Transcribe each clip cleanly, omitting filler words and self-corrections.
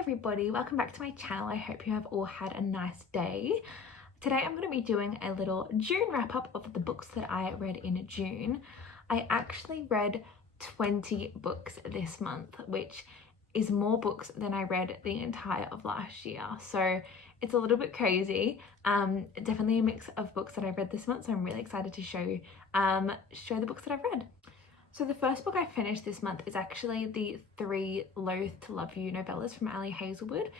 everybody, welcome back to my channel. I hope you have all had a nice day. Today I'm going to be doing a little June wrap up of the books that I read in June. I actually read 20 books this month, which is more books than I read the entire of last year. So it's a little bit crazy. Definitely a mix of books that I've read this month, so I'm really excited to show the books that I've read. So the first book I finished this month is actually the 3 Loath to Love You novellas from Ali Hazelwood.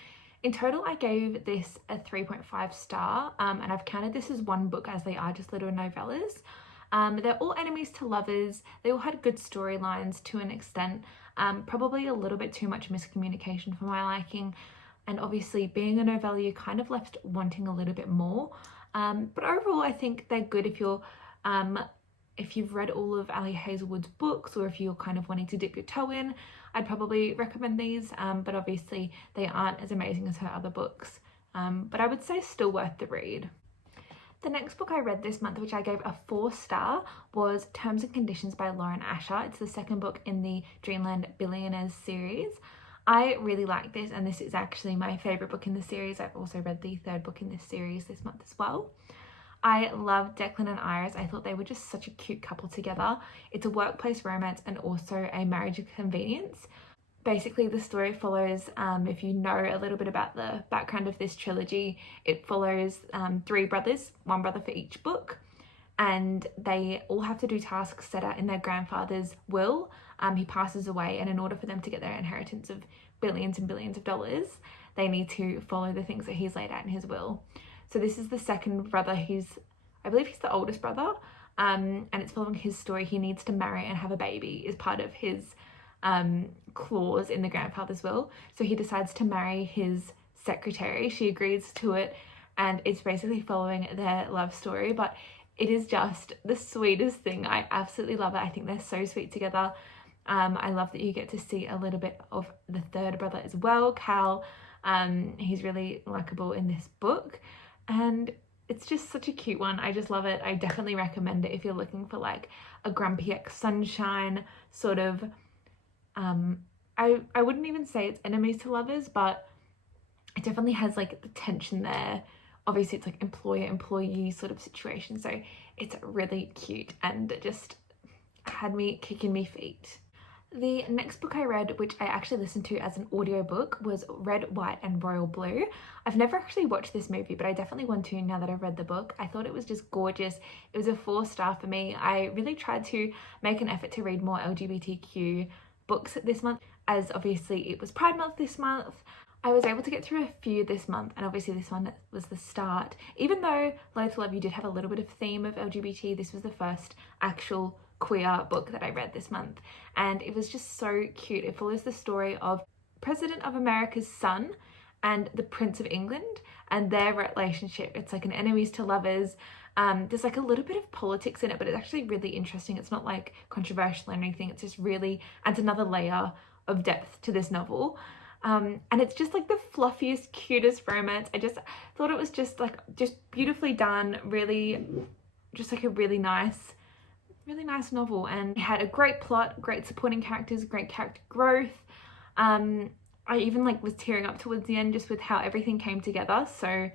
In total, I gave this a 3.5 star, and I've counted this as one book as they are just little novellas. They're all enemies to lovers. They all had good storylines to an extent, probably a little bit too much miscommunication for my liking, and obviously being a novella, you're kind of left wanting a little bit more. But overall, I think they're good if you've read all of Ali Hazelwood's books, or if you're kind of wanting to dip your toe in, I'd probably recommend these, but obviously they aren't as amazing as her other books, but I would say still worth the read. The next book I read this month, which I gave a 4 star, was Terms and Conditions by Lauren Asher. It's the second book in the Dreamland Billionaires series. I really like this, and this is actually my favourite book in the series. I've also read the 3rd book in this series this month as well. I love Declan and Iris. I thought they were just such a cute couple together. It's a workplace romance and also a marriage of convenience. Basically, the story follows, if you know a little bit about the background of this trilogy, it follows 3 brothers, 1 brother for each book, and they all have to do tasks set out in their grandfather's will. He passes away, and in order for them to get their inheritance of billions and billions of dollars, they need to follow the things that he's laid out in his will. So this is the second brother. I believe he's the oldest brother, and it's following his story. He needs to marry and have a baby as part of his clause in the grandfather's will. So he decides to marry his secretary. She agrees to it, and it's basically following their love story, but it is just the sweetest thing. I absolutely love it. I think they're so sweet together. I love that you get to see a little bit of the 3rd brother as well, Cal. He's really likable in this book, and it's just such a cute one. I just love it. I definitely recommend it if you're looking for like a grumpy ex-sunshine sort of, I wouldn't even say it's enemies to lovers, but it definitely has like the tension there. Obviously it's like employer-employee sort of situation, so it's really cute and just had me kicking me feet. The next book I read, which I actually listened to as an audiobook, was Red, White and Royal Blue. I've never actually watched this movie, but I definitely want to now that I've read the book. I thought it was just gorgeous. It was a 4 star for me. I really tried to make an effort to read more LGBTQ books this month, as obviously it was Pride Month this month. I was able to get through a few this month, and obviously this one was the start. Even though Loath to Love You did have a little bit of theme of LGBT, this was the first actual queer book that I read this month, and it was just so cute. It follows the story of President of America's son and the Prince of England and their relationship. It's like an enemies to lovers. There's like a little bit of politics in it, but it's actually really interesting. It's not like controversial or anything. It's just really adds another layer of depth to this novel. And it's just like the fluffiest, cutest romance. I just thought it was just beautifully done, really just like a really nice novel, and it had a great plot, great supporting characters, great character growth. I even was tearing up towards the end just with how everything came together, so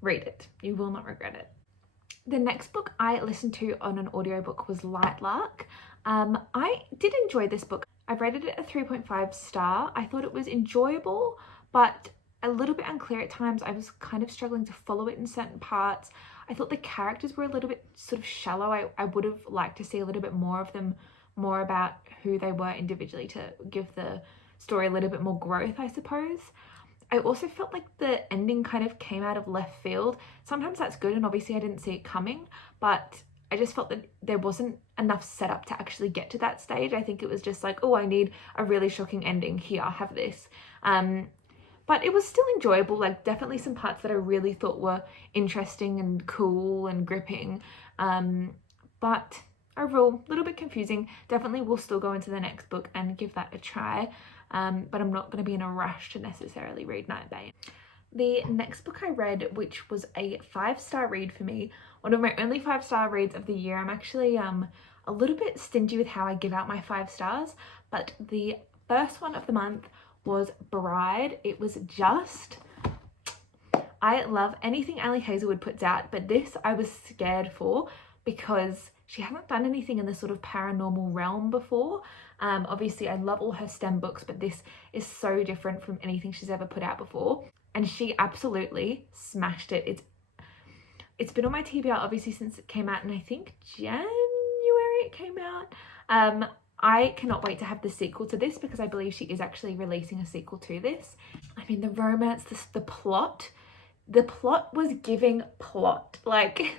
read it, you will not regret it. The next book I listened to on an audiobook was Light Lark. I did enjoy this book. I rated it a 3.5 star. I thought it was enjoyable, but a little bit unclear at times. I was kind of struggling to follow it in certain parts. I thought the characters were a little bit sort of shallow. I would have liked to see a little bit more of them, more about who they were individually, to give the story a little bit more growth, I suppose. I also felt like the ending kind of came out of left field. Sometimes that's good, and obviously I didn't see it coming, but I just felt that there wasn't enough setup to actually get to that stage. I think it was just like, oh, I need a really shocking ending. Here, have this. But it was still enjoyable, definitely some parts that I really thought were interesting and cool and gripping. But overall, a little bit confusing. Definitely will still go into the next book and give that a try. But I'm not going to be in a rush to necessarily read Nightbane. The next book I read, which was a 5-star read for me, one of my only 5-star reads of the year. I'm actually a little bit stingy with how I give out my 5 stars, but the first one of the month was Bride. It was just, I love anything Ali Hazelwood puts out, but this I was scared for because she hasn't done anything in this sort of paranormal realm before. Obviously I love all her STEM books, but this is so different from anything she's ever put out before, and she absolutely smashed it. It's been on my TBR obviously since it came out, and I think January it came out. I cannot wait to have the sequel to this because I believe she is actually releasing a sequel to this. I mean, the romance, the plot was giving plot. Like,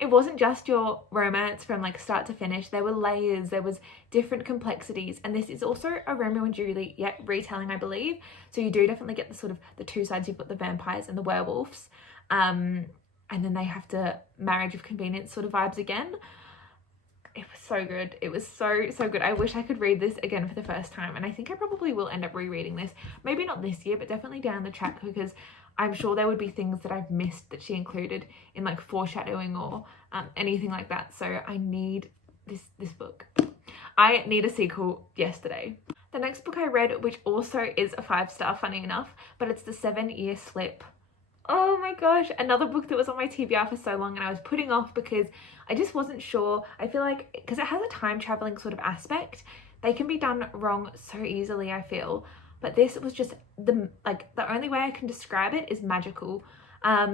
it wasn't just your romance from like start to finish. There were layers, there was different complexities, and this is also a Romeo and Juliet retelling, I believe. So you do definitely get the sort of the two sides. You've got the vampires and the werewolves, and then they have to marriage of convenience sort of vibes again. It was so good. It was so good. I wish I could read this again for the first time, and I think I probably will end up rereading this. Maybe not this year, but definitely down the track, because I'm sure there would be things that I've missed that she included in like foreshadowing or anything like that. So I need this book. I need a sequel yesterday. The next book I read, which also is a 5-star, funny enough, but it's the Sevene Slip. Oh my gosh, another book that was on my TBR for so long and I was putting off because I just wasn't sure. I feel like because it has a time traveling sort of aspect, they can be done wrong so easily, I feel. But this was just the only way I can describe it is magical. A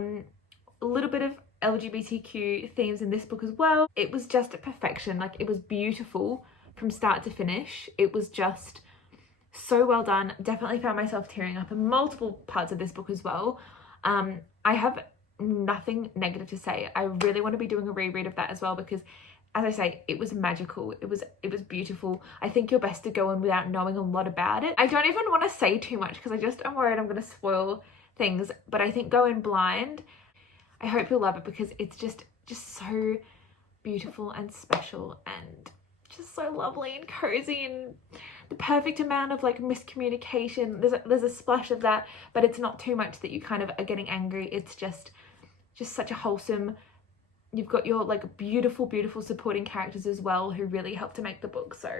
little bit of LGBTQ themes in this book as well. It was just perfection. Like, it was beautiful from start to finish. It was just so well done. Definitely found myself tearing up in multiple parts of this book as well. I have nothing negative to say. I really want to be doing a reread of that as well because, as I say, it was magical. It was beautiful. I think you're best to go in without knowing a lot about it. I don't even want to say too much because I'm worried I'm going to spoil things, but I think go in blind. I hope you'll love it because it's just so beautiful and special and just so lovely and cozy and the perfect amount of like miscommunication. There's a splash of that, but it's not too much that you kind of are getting angry. It's just such a wholesome. You've got your like beautiful supporting characters as well who really help to make the book. So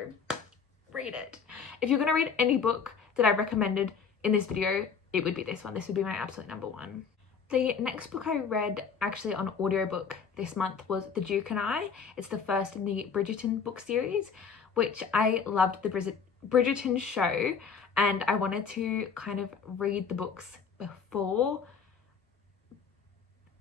read it. If you're going to read any book that I recommended in this video, it would be this one. This would be my absolute number one. The next book I read actually on audiobook this month was The Duke and I. It's the first in the Bridgerton book series, which I loved the Bridgerton show, and I wanted to kind of read the books before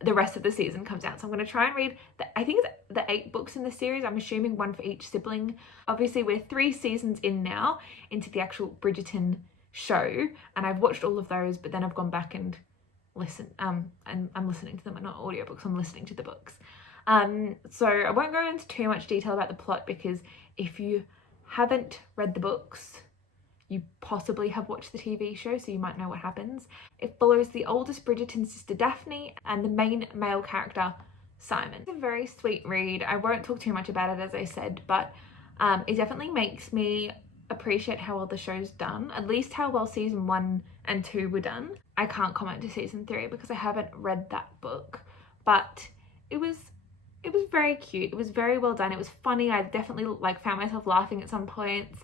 the rest of the season comes out. So I'm going to try and read I think it's the 8 books in the series. I'm assuming one for each sibling. Obviously we're 3 seasons in now into the actual Bridgerton show, and I've watched all of those, but then I've gone back and listen and I'm listening to them, and not audiobooks, I'm listening to the books. So I won't go into too much detail about the plot because if you haven't read the books, you possibly have watched the TV show, so you might know what happens. It follows the oldest Bridgerton sister Daphne and the main male character Simon. It's a very sweet read. I won't talk too much about it, as I said, but it definitely makes me appreciate how well the show's done, at least how well season 1 and 2 were done. I can't comment to season 3 because I haven't read that book, but it was very cute. It was very well done. It was funny. I definitely like found myself laughing at some points.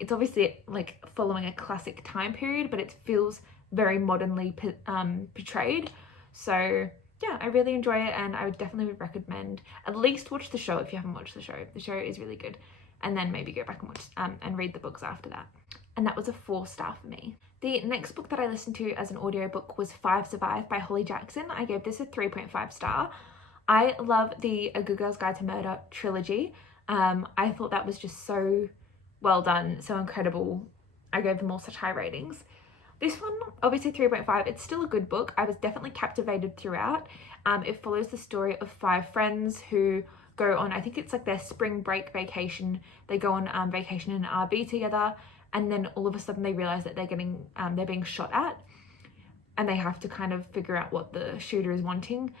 It's obviously like following a classic time period, but it feels very modernly portrayed. So yeah, I really enjoy it, and I would definitely recommend at least watch the show if you haven't watched the show. The show is really good, and then maybe go back and watch and read the books after that. And that was a 4-star for me. The next book that I listened to as an audiobook was 5 Survive by Holly Jackson. I gave this a 3.5 star. I love the A Good Girl's Guide to Murder trilogy. I thought that was just so well done, so incredible. I gave them all such high ratings. This one, obviously 3.5, it's still a good book. I was definitely captivated throughout. It follows the story of 5 friends who go on, I think it's like their spring break vacation. They go on vacation in an RV together, and then all of a sudden they realize that they're being shot at, and they have to kind of figure out what the shooter is wanting.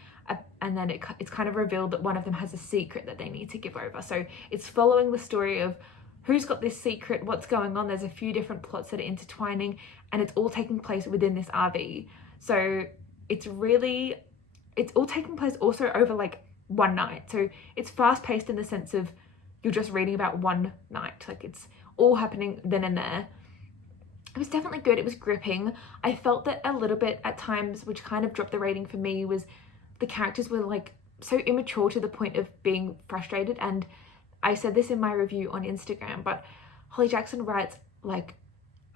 And then it's kind of revealed that one of them has a secret that they need to give over. So it's following the story of who's got this secret, what's going on. There's a few different plots that are intertwining, and it's all taking place within this RV. So it's all taking place also over like one night. So it's fast paced in the sense of you're just reading about one night. Like, it's all happening then and there. it was definitely good. It was gripping. I felt that a little bit at times, which kind of dropped the rating for me, was the characters were like so immature to the point of being frustrated. And I said this in my review on Instagram, but Holly Jackson writes like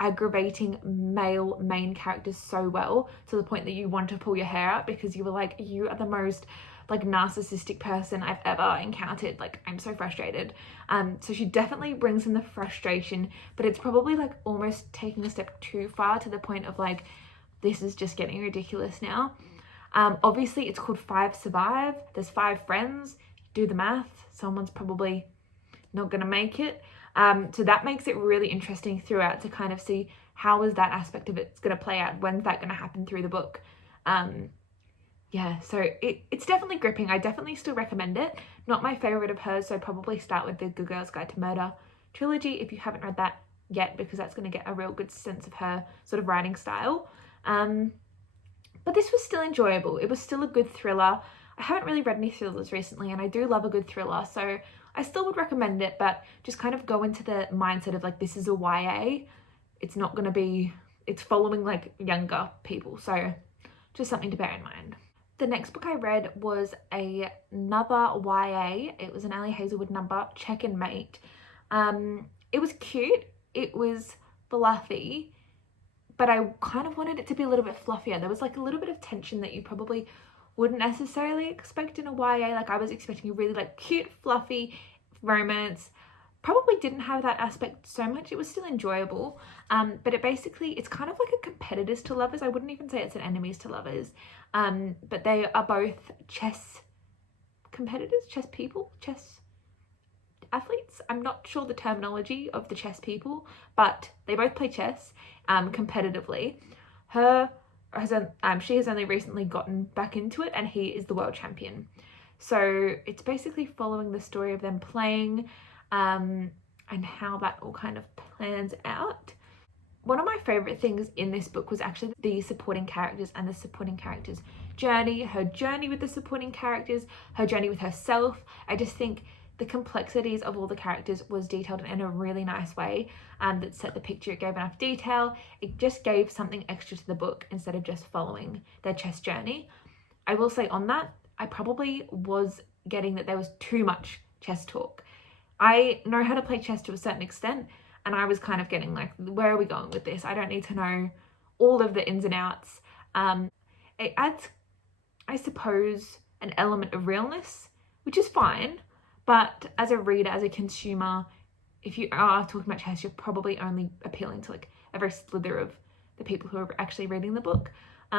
aggravating male main characters so well, to the point that you want to pull your hair out because you were like, you are the most like narcissistic person I've ever encountered. Like, I'm so frustrated. So she definitely brings in the frustration, but it's probably like almost taking a step too far, to the point of like, this is just getting ridiculous now. Obviously it's called 5 Survive. There's 5 friends. Do the math. Someone's probably not gonna make it. So that makes it really interesting throughout to kind of see how is that aspect of it's going to play out. When's that going to happen through the book? Yeah, so it's definitely gripping. I definitely still recommend it. Not my favorite of hers, so probably start with the Good Girl's Guide to Murder trilogy if you haven't read that yet, because that's going to get a real good sense of her sort of writing style. But this was still enjoyable. It was still a good thriller. I haven't really read any thrillers recently, and I do love a good thriller, so I still would recommend it, but just kind of go into the mindset of like, this is a YA. It's not going to be, it's following like younger people, so just something to bear in mind. The next book I read was another YA. It was an Ali Hazelwood number, Checkmate. It was cute. It was fluffy, but I kind of wanted it to be a little bit fluffier. There was like a little bit of tension that you probably wouldn't necessarily expect in a YA. Like, I was expecting a really like cute, fluffy romance. Probably didn't have that aspect so much. It was still enjoyable. But it's kind of like a competitors to lovers. I wouldn't even say it's an enemies to lovers. But they are both chess competitors, chess people, chess athletes. I'm not sure the terminology of the chess people, but they both play chess competitively. She has only recently gotten back into it, and he is the world champion. So it's basically following the story of them playing and how that all kind of plans out. One of my favorite things in this book was actually the supporting characters and the supporting characters' journey, her journey with the supporting characters, her journey with herself. I just think the complexities of all the characters was detailed in a really nice way, that set the picture. It gave enough detail. It just gave something extra to the book instead of just following their chess journey. I will say on that, I probably was getting that there was too much chess talk. I know how to play chess to a certain extent, and I was kind of getting like, where are we going with this? I don't need to know all of the ins and outs. It adds, I suppose, an element of realness, which is fine. But as a reader, as a consumer, if you are talking about chess, you're probably only appealing to like a very slither of the people who are actually reading the book. So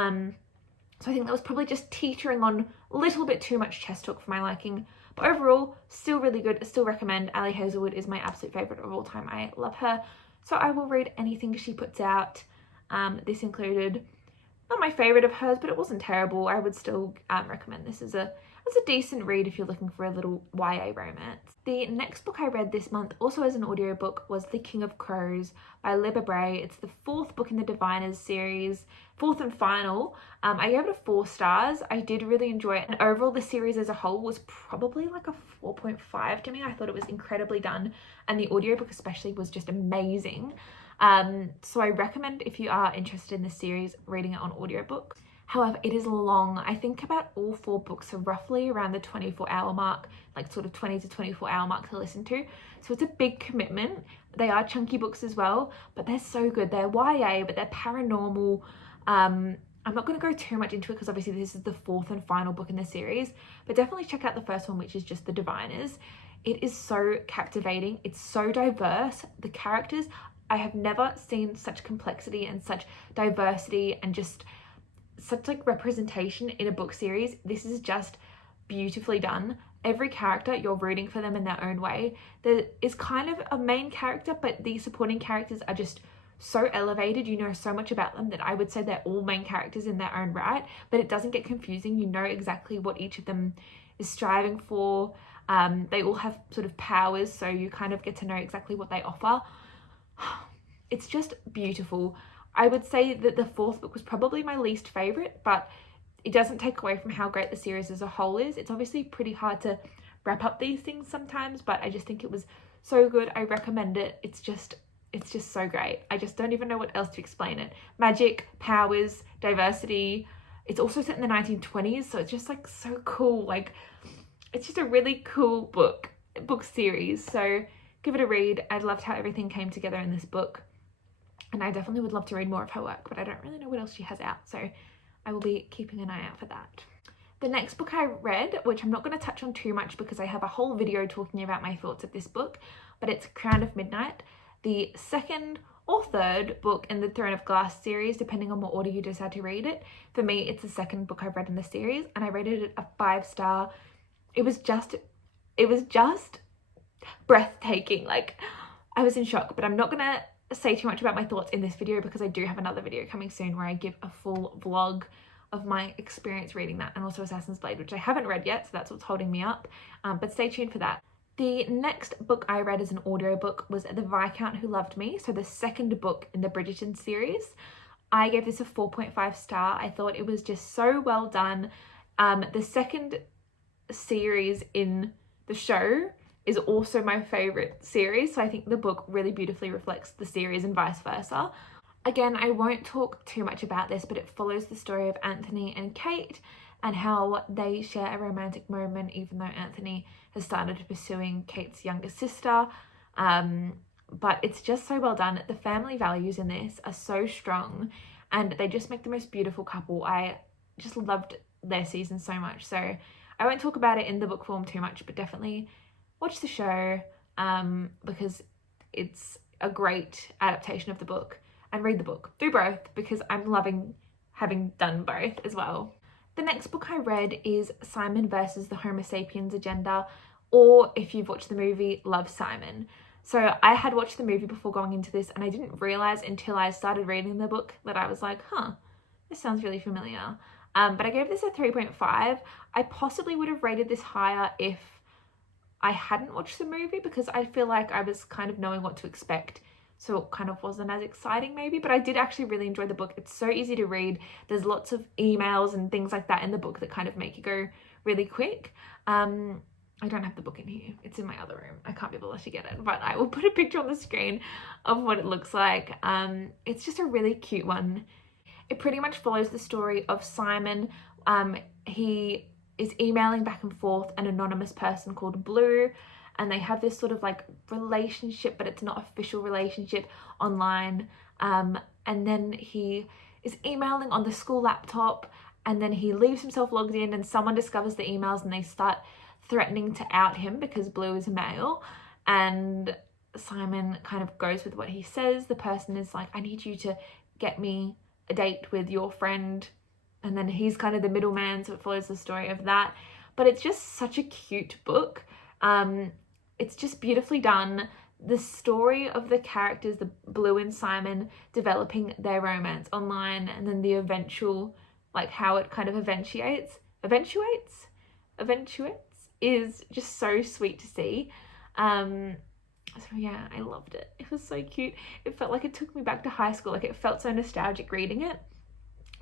I think that was probably just teetering on a little bit too much chess talk for my liking. But overall, still really good. I still recommend. Ali Hazelwood is my absolute favourite of all time. I love her. So I will read anything she puts out. This included, not my favourite of hers, but it wasn't terrible. I would still recommend this as a decent read if you're looking for a little YA romance. The next book I read this month, also as an audiobook, was The King of Crows by Libba Bray. It's the 4th book in the Diviners series, 4th and final. I gave it a 4 stars. I did really enjoy it, and overall the series as a whole was probably like a 4.5 to me. I thought it was incredibly done, and the audiobook especially was just amazing. So I recommend, if you are interested in this series, reading it on audiobook. However, it is long. I think about all 4 books are roughly around the 24-hour mark, like sort of 20 to 24-hour mark to listen to. So it's a big commitment. They are chunky books as well, but they're so good. They're YA, but they're paranormal. I'm not going to go too much into it because obviously this is the 4th and final book in the series, but definitely check out the first one, which is just The Diviners. It is so captivating. It's so diverse. The characters, I have never seen such complexity and such diversity and just such like representation in a book series. This is just beautifully done. Every character, you're rooting for them in their own way. There is kind of a main character, but the supporting characters are just so elevated. You know so much about them that I would say they're all main characters in their own right, but it doesn't get confusing. You know exactly what each of them is striving for. They all have sort of powers, so you kind of get to know exactly what they offer. It's just beautiful. I would say that the 4th book was probably my least favourite, but it doesn't take away from how great the series as a whole is. It's obviously pretty hard to wrap up these things sometimes, but I just think it was so good. I recommend it. It's just it's just so great. I just don't even know what else to explain it. Magic, powers, diversity. It's also set in the 1920s, so it's just like so cool. Like, it's just a really cool book series. So give it a read. I loved how everything came together in this book, and I definitely would love to read more of her work, but I don't really know what else she has out, so I will be keeping an eye out for that. The next book I read, which I'm not going to touch on too much because I have a whole video talking about my thoughts of this book, but it's Crown of Midnight, the second or third book in the Throne of Glass series, depending on what order you decide to read it. For me, it's the second book I've read in the series, and I rated it a 5-star. It was just breathtaking. Like, I was in shock, but I'm not going to say too much about my thoughts in this video because I do have another video coming soon where I give a full vlog of my experience reading that, and also Assassin's Blade, which I haven't read yet, so that's what's holding me up, but stay tuned for that. The next book I read as an audiobook was The Viscount Who Loved Me, so the second book in the Bridgerton series. I gave this a 4.5 star. I thought it was just so well done. The second series in the show is also my favourite series, so I think the book really beautifully reflects the series and vice versa. Again, I won't talk too much about this, but it follows the story of Anthony and Kate and how they share a romantic moment, even though Anthony has started pursuing Kate's younger sister. But it's just so well done. The family values in this are so strong, and they just make the most beautiful couple. I just loved their season so much. So I won't talk about it in the book form too much, but definitely watch the show because it's a great adaptation of the book. And read the book. Do both, because I'm loving having done both as well. The next book I read is Simon versus the Homo Sapiens Agenda, or if you've watched the movie, Love, Simon. So I had watched the movie before going into this, and I didn't realize until I started reading the book that I was like, this sounds really familiar. But I gave this a 3.5. I possibly would have rated this higher if I hadn't watched the movie, because I feel like I was kind of knowing what to expect. So it kind of wasn't as exciting maybe, but I did actually really enjoy the book. It's so easy to read. There's lots of emails and things like that in the book that kind of make you go really quick. I don't have the book in here. It's in my other room. I can't be bothered to get it, but I will put a picture on the screen of what it looks like. It's just a really cute one. It pretty much follows the story of Simon. He is emailing back and forth an anonymous person called Blue, and they have this sort of like relationship, but it's not official relationship online. And then he is emailing on the school laptop, and then he leaves himself logged in, and someone discovers the emails and they start threatening to out him because Blue is a male. And Simon kind of goes with what he says. The person is like, I need you to get me a date with your friend. And then he's kind of the middleman, so it follows the story of that. But it's just such a cute book. It's just beautifully done. The story of the characters, the Blue and Simon, developing their romance online, and then the eventual, like how it kind of eventuates, is just so sweet to see. So yeah, I loved it. It was so cute. It felt like it took me back to high school. Like, it felt so nostalgic reading it,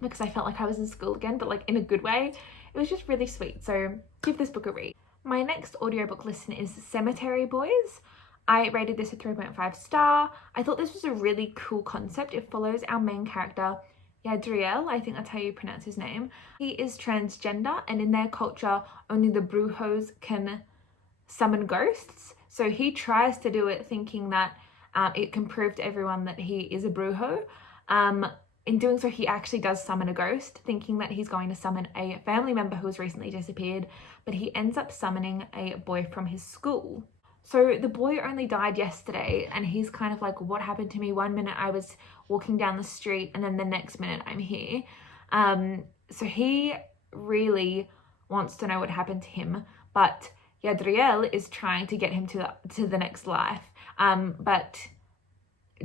because I felt like I was in school again, but like in a good way. It was just really sweet. So give this book a read. My next audiobook listen is Cemetery Boys. I rated this a 3.5 star. I thought this was a really cool concept. It follows our main character, Yadriel, I think that's how you pronounce his name. He is transgender, and in their culture, only the brujos can summon ghosts. So he tries to do it thinking that it can prove to everyone that he is a brujo. In doing so, he actually does summon a ghost, thinking that he's going to summon a family member who has recently disappeared, but he ends up summoning a boy from his school. So the boy only died yesterday, and he's kind of like, what happened to me? One minute I was walking down the street, and then the next minute I'm here. So he really wants to know what happened to him, but Yadriel is trying to get him to the next life. But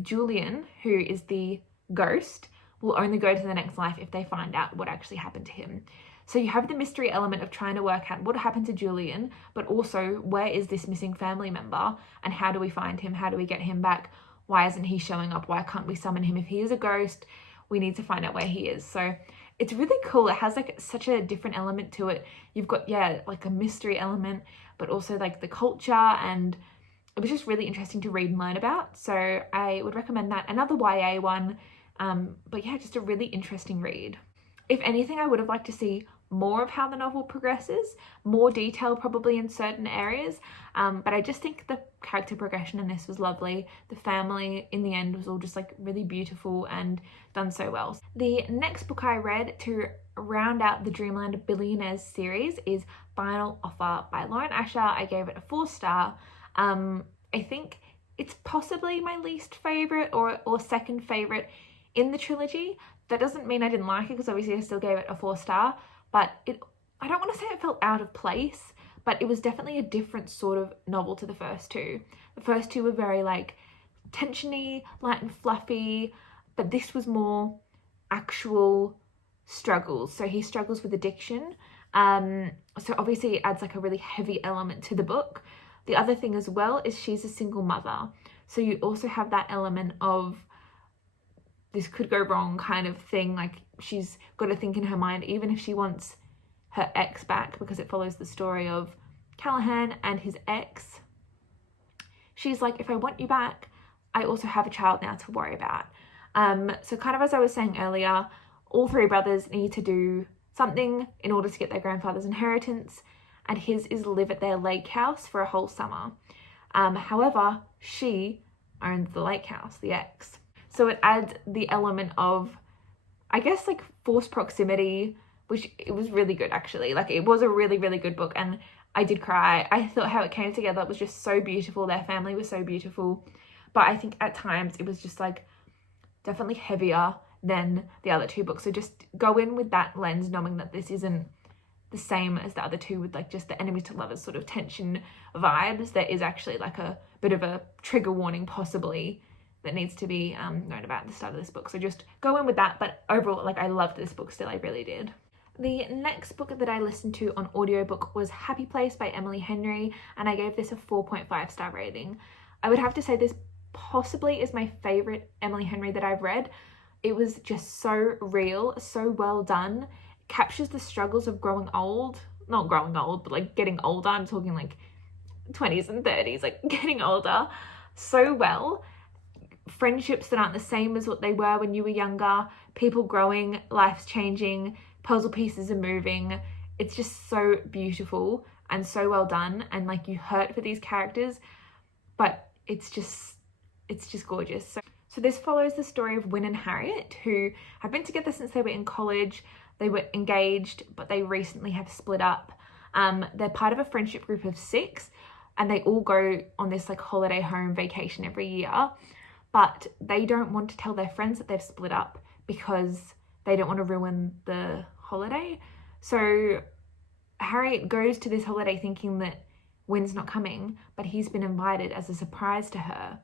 Julian, who is the ghost, will only go to the next life if they find out what actually happened to him. So you have the mystery element of trying to work out what happened to Julian, but also where is this missing family member, and how do we find him? How do we get him back? Why isn't he showing up? Why can't we summon him? If he is a ghost, we need to find out where he is. So it's really cool. It has like such a different element to it. You've got, like a mystery element, but also like the culture and it was just really interesting to read and learn about. So I would recommend that. Another YA one, but yeah, just a really interesting read. If anything, I would have liked to see more of how the novel progresses, more detail probably in certain areas, but I just think the character progression in this was lovely. The family in the end was all just like really beautiful and done so well. The next book I read to round out the Dreamland Billionaires series is Final Offer by Lauren Asher. I gave it a 4-star. I think it's possibly my least favorite or second favorite in the trilogy. That doesn't mean I didn't like it, because obviously I still gave it a 4-star, but I don't want to say it felt out of place, but it was definitely a different sort of novel to the first two. The first two were very like tensiony, light and fluffy, but this was more actual struggles. So he struggles with addiction. So obviously it adds like a really heavy element to the book. The other thing as well is she's a single mother. So you also have that element of this could go wrong kind of thing. Like she's got to think in her mind, even if she wants her ex back, because it follows the story of Callahan and his ex. She's like, if I want you back, I also have a child now to worry about. So kind of as I was saying earlier, all 3 brothers need to do something in order to get their grandfather's inheritance, and his is live at their lake house for a whole summer. However, she owns the lake house, the ex. So it adds the element of, I guess, like forced proximity, which it was really good actually. Like it was a really, really good book, and I did cry. I thought how it came together was just so beautiful. Their family was so beautiful. But I think at times it was just like definitely heavier than the other 2 books. So just go in with that lens, knowing that this isn't the same as the other 2 with like just the enemies to lovers sort of tension vibes. There is actually like a bit of a trigger warning possibly that needs to be known about at the start of this book. So just go in with that. But overall, like I loved this book still, I really did. The next book that I listened to on audiobook was Happy Place by Emily Henry, and I gave this a 4.5-star rating. I would have to say this possibly is my favorite Emily Henry that I've read. It was just so real, so well done. It captures the struggles of growing old, not growing old, but like getting older. I'm talking like 20s and 30s, like getting older so well. Friendships that aren't the same as what they were when you were younger, people growing, life's changing, puzzle pieces are moving. It's just so beautiful and so well done, and like you hurt for these characters, but it's just gorgeous. So this follows the story of Wyn and Harriet, who have been together since they were in college. They were engaged, but they recently have split up. They're part of a friendship group of 6, and they all go on this like holiday home vacation every year. But they don't want to tell their friends that they've split up because they don't want to ruin the holiday. So Harriet goes to this holiday thinking that Wyn's not coming, but he's been invited as a surprise to her.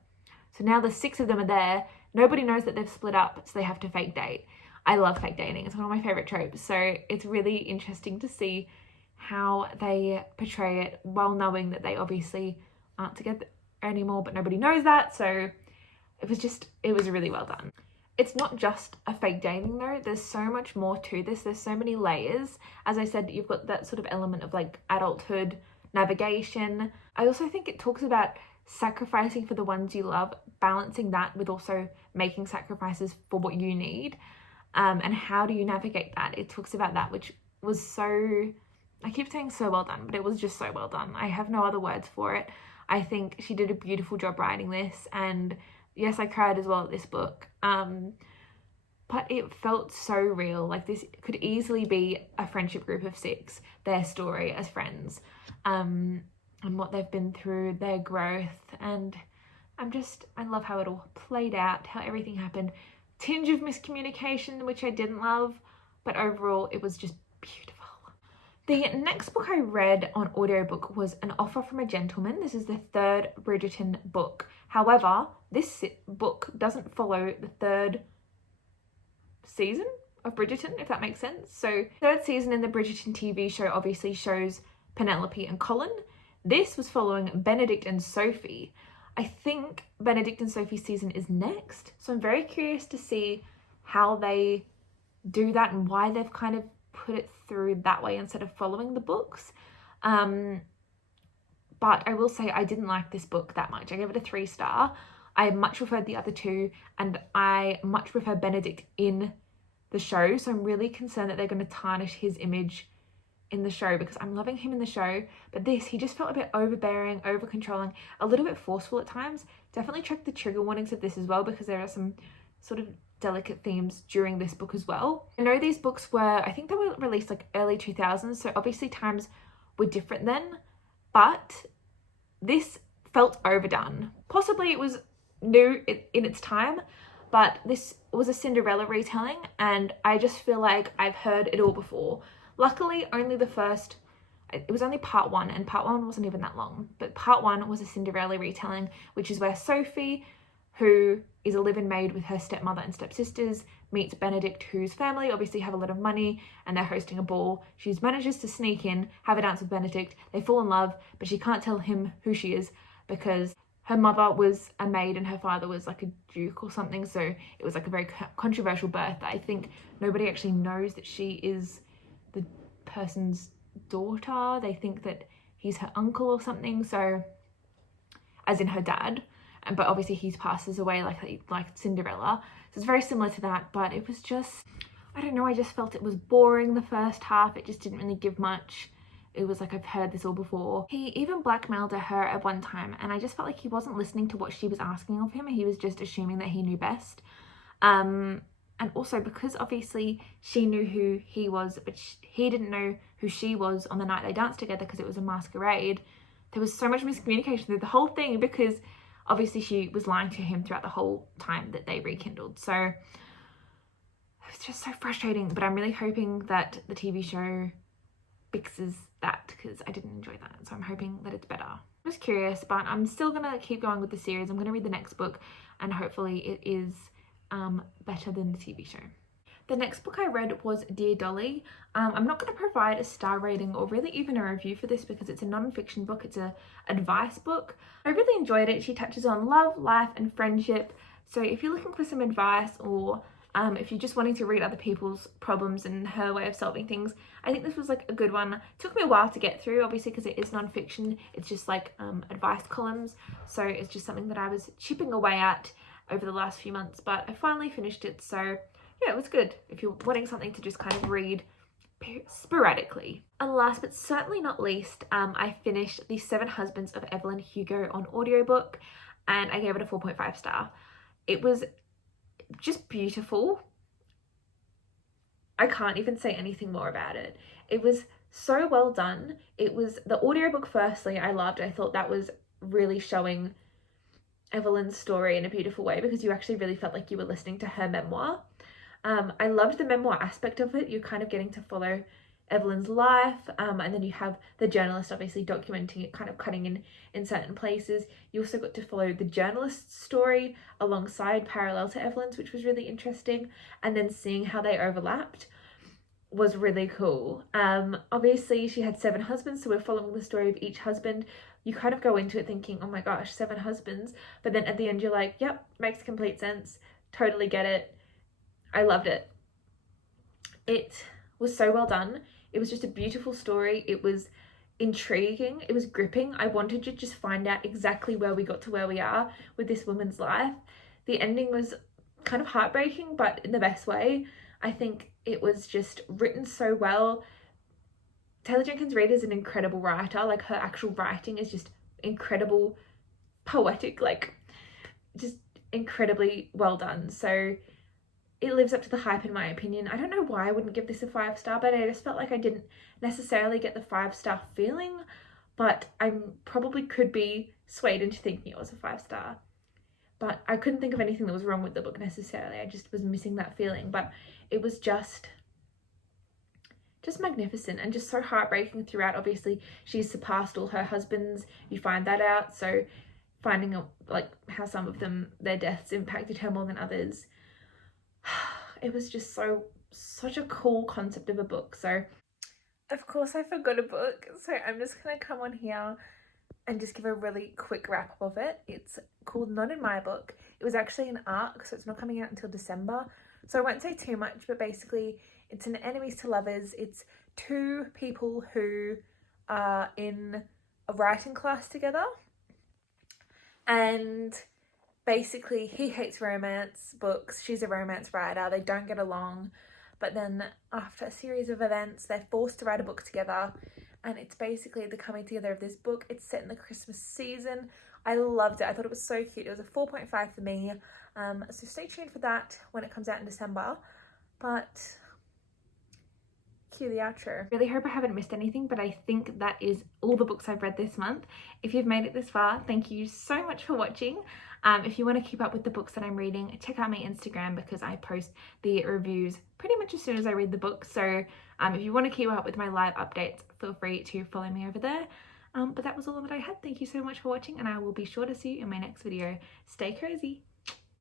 So now the 6 of them are there. Nobody knows that they've split up, so they have to fake date. I love fake dating. It's one of my favorite tropes. So it's really interesting to see how they portray it while knowing that they obviously aren't together anymore, but nobody knows that. So it was really well done. It's not just a fake dating though. There's so much more to this. There's so many layers. As I said, you've got that sort of element of like adulthood, navigation. I also think it talks about sacrificing for the ones you love, balancing that with also making sacrifices for what you need. And how do you navigate that? It talks about that, which was so, I keep saying so well done, but it was just so well done. I have no other words for it. I think she did a beautiful job writing this, and yes, I cried as well at this book, but it felt so real. Like this could easily be a friendship group of 6, their story as friends, and what they've been through, their growth, and I love how it all played out, how everything happened. Tinge of miscommunication, which I didn't love, but overall it was just beautiful. The next book I read on audiobook was An Offer from a Gentleman. This is the 3rd Bridgerton book. However, this book doesn't follow the 3rd season of Bridgerton, if that makes sense. So 3rd season in the Bridgerton TV show obviously shows Penelope and Colin. This was following Benedict and Sophie. I think Benedict and Sophie's season is next. So I'm very curious to see how they do that and why they've kind of put it through that way instead of following the books. But but I will say I didn't like this book that much. I gave it a 3-star. I much preferred the other two, and I much prefer Benedict in the show, so I'm really concerned that they're going to tarnish his image in the show, because I'm loving him in the show, but this, he just felt a bit overbearing, over controlling, a little bit forceful at times. Definitely check the trigger warnings of this as well, because there are some sort of delicate themes during this book as well. I know these books were, I think they were released like early 2000s, so obviously times were different then, but this felt overdone. Possibly it was new in its time, but this was a Cinderella retelling, and I just feel like I've heard it all before. Luckily, only it was only part 1, and part 1 wasn't even that long, but part 1 was a Cinderella retelling, which is where Sophie, who is a live-in maid with her stepmother and stepsisters, meets Benedict, whose family obviously have a lot of money, and they're hosting a ball. She manages to sneak in, have a dance with Benedict, they fall in love, but she can't tell him who she is because her mother was a maid and her father was like a duke or something, so it was like a very controversial birth. I think nobody actually knows that she is the person's daughter. They think that he's her uncle or something, so as in her dad, but obviously he passes away like Cinderella, so it's very similar to that. But it was just, I don't know, I just felt it was boring the first half. It just didn't really give much. It was like, I've heard this all before. He even blackmailed her at one time, and I just felt like he wasn't listening to what she was asking of him. He was just assuming that he knew best. And also because obviously she knew who he was, but he didn't know who she was on the night they danced together because it was a masquerade. There was so much miscommunication through the whole thing, because obviously she was lying to him throughout the whole time that they rekindled. So it was just so frustrating, but I'm really hoping that the TV show fixes that, because I didn't enjoy that. So I'm hoping that it's better. I'm just curious, but I'm still gonna keep going with the series. I'm gonna read the next book, and hopefully it is better than the TV show. The next book I read was Dear Dolly. I'm not going to provide a star rating or really even a review for this because it's a non-fiction book. It's an advice book. I really enjoyed it. She touches on love, life and friendship. So if you're looking for some advice, or if you're just wanting to read other people's problems and her way of solving things, I think this was like a good one. It took me a while to get through, obviously, because it is non-fiction. It's just like advice columns. So it's just something that I was chipping away at over the last few months, but I finally finished it. So yeah, it was good if you're wanting something to just kind of read sporadically. And last but certainly not least, I finished The 7 Husbands of Evelyn Hugo on audiobook, and I gave it a 4.5 star. It was just beautiful. I can't even say anything more about it. It was so well done. It was the audiobook, firstly, I loved. I thought that was really showing Evelyn's story in a beautiful way, because you actually really felt like you were listening to her memoir. I loved the memoir aspect of it. You're kind of getting to follow Evelyn's life, and then you have the journalist obviously documenting it, kind of cutting in certain places. You also got to follow the journalist's story alongside, parallel to Evelyn's, which was really interesting, and then seeing how they overlapped was really cool. Obviously she had 7 husbands, so we're following the story of each husband. You kind of go into it thinking, oh my gosh, 7 husbands, but then at the end you're like, yep, makes complete sense, totally get it. I loved it. It was so well done. It was just a beautiful story. It was intriguing. It was gripping. I wanted to just find out exactly where we got to where we are with this woman's life. The ending was kind of heartbreaking, but in the best way. I think it was just written so well. Taylor Jenkins Reid is an incredible writer. Like, her actual writing is just incredible, poetic, like just incredibly well done. So it lives up to the hype in my opinion. I don't know why I wouldn't give this a 5-star, but I just felt like I didn't necessarily get the 5-star feeling, but I probably could be swayed into thinking it was a 5-star. But I couldn't think of anything that was wrong with the book necessarily. I just was missing that feeling, but it was just magnificent and just so heartbreaking throughout. Obviously she's surpassed all her husbands, you find that out, so finding out like how some of them, their deaths impacted her more than others. It was just such a cool concept of a book. So of course I forgot a book, so I'm just gonna come on here and just give a really quick wrap up of it. It's called Not in My Book. It was actually an arc, so it's not coming out until December, so I won't say too much, but basically it's an enemies to lovers. It's 2 people who are in a writing class together, and basically he hates romance books, she's a romance writer, they don't get along, but then after a series of events they're forced to write a book together, and it's basically the coming together of this book. It's set in the Christmas season. I loved it. I thought it was so cute. It was a 4.5 for me, so stay tuned for that when it comes out in December. But cue the outro. Really hope I haven't missed anything, but I think that is all the books I've read this month. If you've made it this far, thank you so much for watching. If you want to keep up with the books that I'm reading, check out my Instagram because I post the reviews pretty much as soon as I read the book. So if you want to keep up with my live updates, feel free to follow me over there. But that was all that I had. Thank you so much for watching, and I will be sure to see you in my next video. Stay cozy.